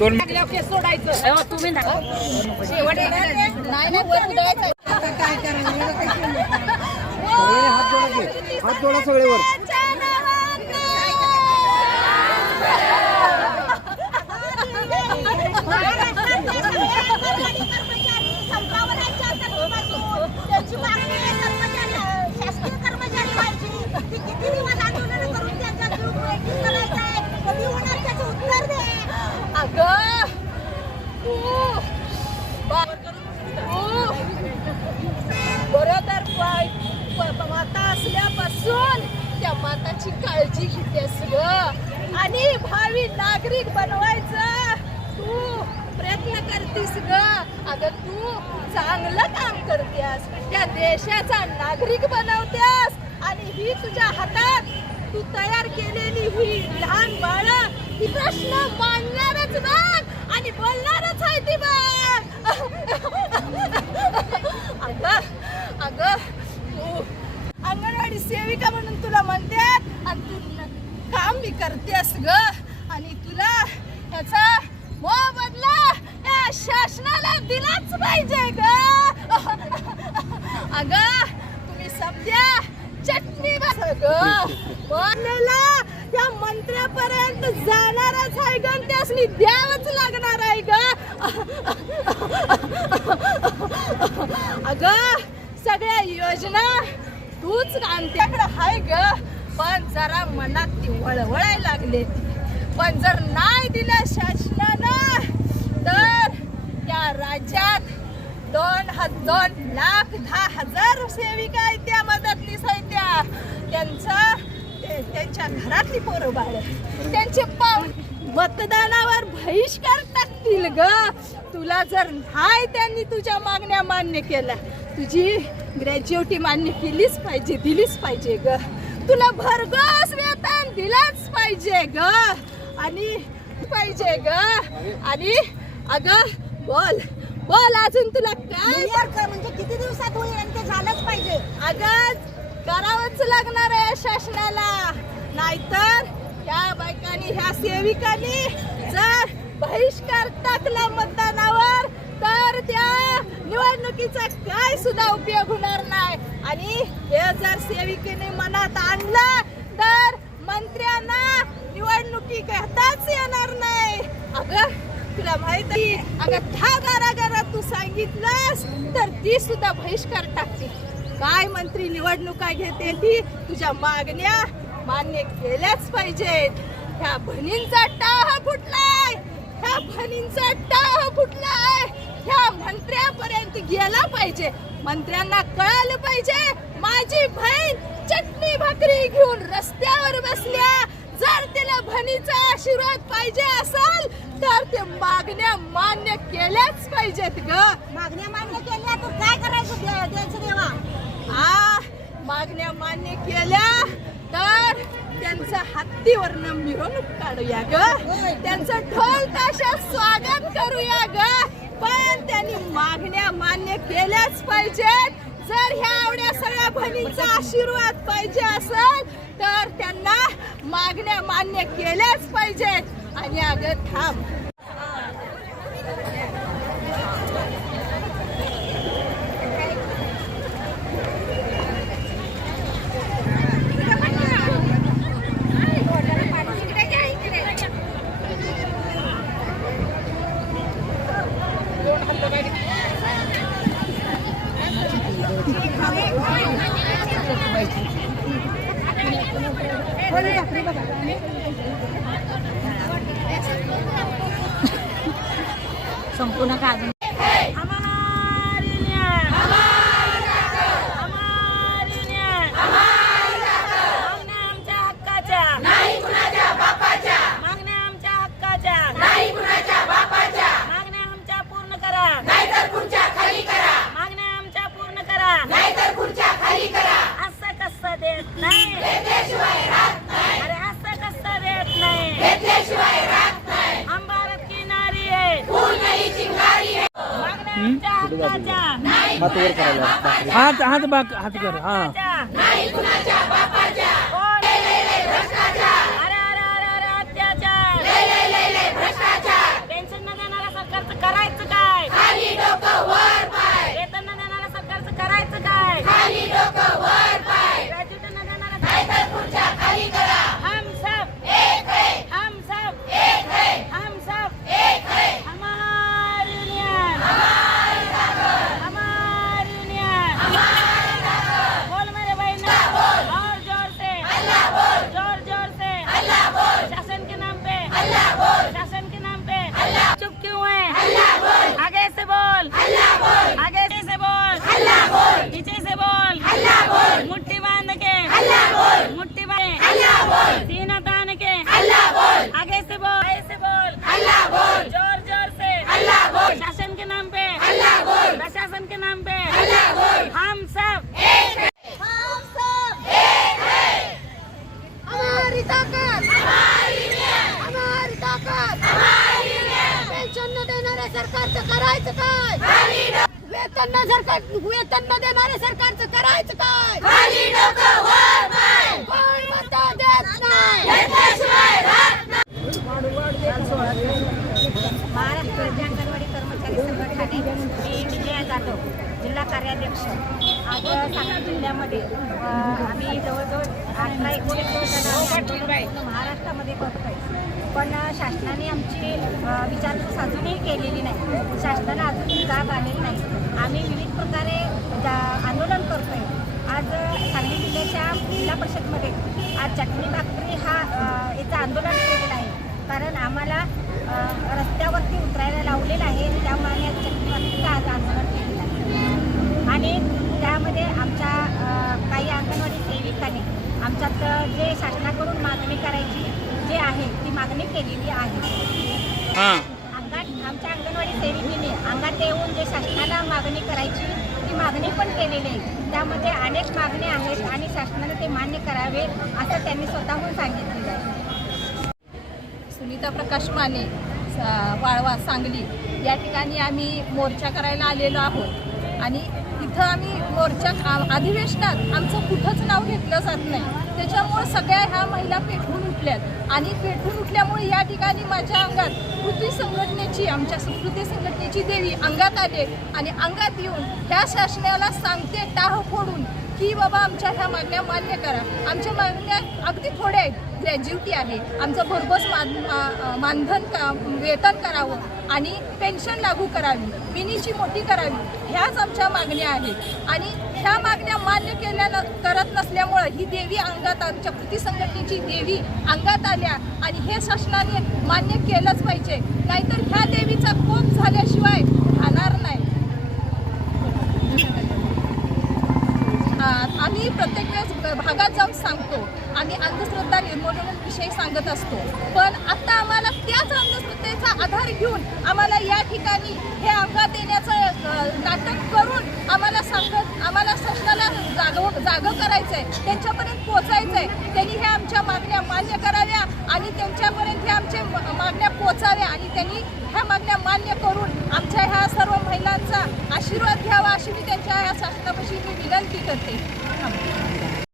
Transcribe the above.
दोन सोडायचं. तुम्ही हात जोडा की. हात जोडा सगळे वर अगं तू बा- तू बरोबर प- प- माता असल्यापासून त्या माताची काळजी घेतेस ग. आणि भावी नागरिक बनवायचं तू प्रयत्न करतीस ग. अगं तू चांगलं काम करतेस. त्या देशाचा नागरिक बनवतेस. आणि ही तुझ्या हातात तू तयार केलेली ही लहान बाळ ही प्रश्न मांडणारच बघ. आणि बोलणारच आहे ती बघ. अगं अगं तू अंगणवाडी सेविका म्हणून तुला म्हणतात. आणि तू काम काम करते करतेस ग. आणि तुला त्याचा मोबदला या शासनाला दिलाच पाहिजे ग. अगं तुम्ही समजा चटणी बस ग. बोललेला मंत्र्यापर्यंत जाणारच आहे ग. त्यासनी द्यावंच लागणार आहे ग. अगं सगळ्या योजना तूच आमच्याकडे हाय ग. पण जरा मनात ती वळवळायला लागले पण जर नाही दिलं शासनानं तर त्या राज्यात दोन दोन लाख दहा हजार सेविका आहेत त्या मदतनीस आहेत त्या. त्यांचा त्यांच्या घरातली पोरं बाळ त्यांचे पाव मतदानावर बहिष्कार टाकतील ग. तुला जर नाही त्यांनी तुझ्या मागण्या मान्य केल्या तुझी ग्रॅज्युएटी मान्य केलीच पाहिजे दिलीच पाहिजे ग. तुला भरघोस वेतन दिलंच पाहिजे ग. आणि पाहिजे ग. आणि अगं बोल. बोल अजून तुला काय? म्हणजे किती दिवसात होईल आणि ते झालंच पाहिजे. अगं करावंच लागणार आहे शासनाला. नाहीतर त्या बायकांनी ह्या सेविकांनी जर बहिष्कार टाकला मतदानावर निवडणुकीचा काय सुद्धा उपयोग होणार नाही. आणि हे जर सेविकेने मनात आणलं तर मंत्र्यांना निवडणुकी घेताच येणार नाही. अगं तुला माहिती अगं दहा घराघरात तू सांगितलंस तर ती सुद्धा बहिष्कार टाकते. काय मंत्री निवडणुका घेते ती? तुझ्या मागण्या मान्य केल्याच पाहिजेत. ह्या बहिणींचा टाह फुटलाय. ह्या बहिणींचा टाह फुटलाय. ह्या मंत्र्यापर्यंत गेला पाहिजे. मंत्र्यांना कळालं पाहिजे माझी बहीण चटणी भाकरी घेऊन रस्त्यावर बसल्या. जर तिला बहिणीचा आशीर्वाद पाहिजे असेल तर ते मागण्या मान्य केल्याच पाहिजेत ग. मागण्या मान्य केल्या तर काय करायचं द्यायचं देवा? आ मागण्या मान्य केल्या तर त्यांचं हत्तीवरनं मिरवणूक काढूया ग. त्यांचं ढोल ताशात स्वागत करूया ग. पण त्यांनी मागण्या मान्य केल्याच पाहिजेत. जर ह्या आवड्या सगळ्या बहिणींचा आशीर्वाद पाहिजे असेल तर त्यांना मागण्या मान्य केल्याच पाहिजेत. आणि अगं थांब. संपूर्ण काढून हात. हात बाक हात कर हा वेतन न सरकार वेतन न देणारे सरकारचं करायचं काय? कोण मतं देत नाही? महाराष्ट्र राज्य अंगणवाडी कर्मचारी संघटने मी विजया जाधव जिल्हा कार्याध्यक्ष आज सांगली जिल्ह्यामध्ये अ, आम्ही जवळजवळ अठरा एकोणीस दिवस पूर्ण महाराष्ट्रामध्ये करतोय. पण शासनाने आमची अ, विचारपूस अजूनही केलेली नाही. शासनाला अजून जाग आलेली नाही. आम्ही विविध प्रकारे जा आंदोलन करतोय आज सांगली जिल्ह्याच्या जिल्हा परिषदमध्ये आज चटणी भाकरी हा याचं आंदोलन केलेलं आहे. कारण आम्हाला रस्त्यावरती उतरायला लावलेलं आहे त्यामुळे आज चटणी भाकरीचं आज आंदोलन केलेलं आहे. आणि त्यामध्ये आमच्या काही अंगणवाडी सेविकांनी आमच्यात जे शासनाकडून मागणी करायची जे आहे ती मागणी केलेली आहे. आमच्या अंगणवाडी सेविकेने अंगात येऊन जे शासनाला मागणी करायची ती मागणी पण केलेली आहे. त्यामध्ये अनेक मागण्या आहेत आणि शासनाने ते मान्य करावे असं त्यांनी स्वतःहून सांगितलेलं आहे. सुनीता प्रकाश माने वाळवा सांगली. या ठिकाणी आम्ही मोर्चा करायला आलेलो आहोत. आणि इथं आम्ही मोर्चा अधिवेशनात आमचं कुठंच नाव घेतलं जात नाही. त्याच्यामुळे सगळ्या ह्या महिला पेटून उठल्यात. आणि पेटून उठल्यामुळे या ठिकाणी माझ्या अंगात पृथ्वी संघटनेची आमच्या संस्कृती संघटनेची देवी अंगात आले आणि अंगात येऊन ह्या शासनाला सांगते टाह फोडून की बाबा आमच्या ह्या मागण्या मान्य करा. आमच्या मागण्या अगदी थोड्या आहेत. ग्रॅज्युटी आहे. आमचं भरघोस मान मा- मानधन का वेतन करावं आणि पेन्शन लागू करावी मिनीची मोठी करावी ह्याच आमच्या मागण्या आहेत. आणि ह्या मागण्या मान्य केल्या न करत नसल्यामुळं ही देवी अंगात आमच्या कृती संघटनेची देवी अंगात आल्या आणि हे शासनाने मान्य केलंच पाहिजे. नाहीतर ह्या देवीचा कोप झाल्याशिवाय राहणार नाही आ, आम्ही प्रत्येक वेळेस भागात जाऊन सांगतो. आम्ही अंधश्रद्धा निर्मूलनाविषयी सांगत असतो. पण आता आम्हाला त्याच अंधश्रद्धेचा आधार घेऊन आम्हाला या ठिकाणी हे अंगात येण्याचं नाटक करून आम्हाला सांगत आम्हाला शासनाला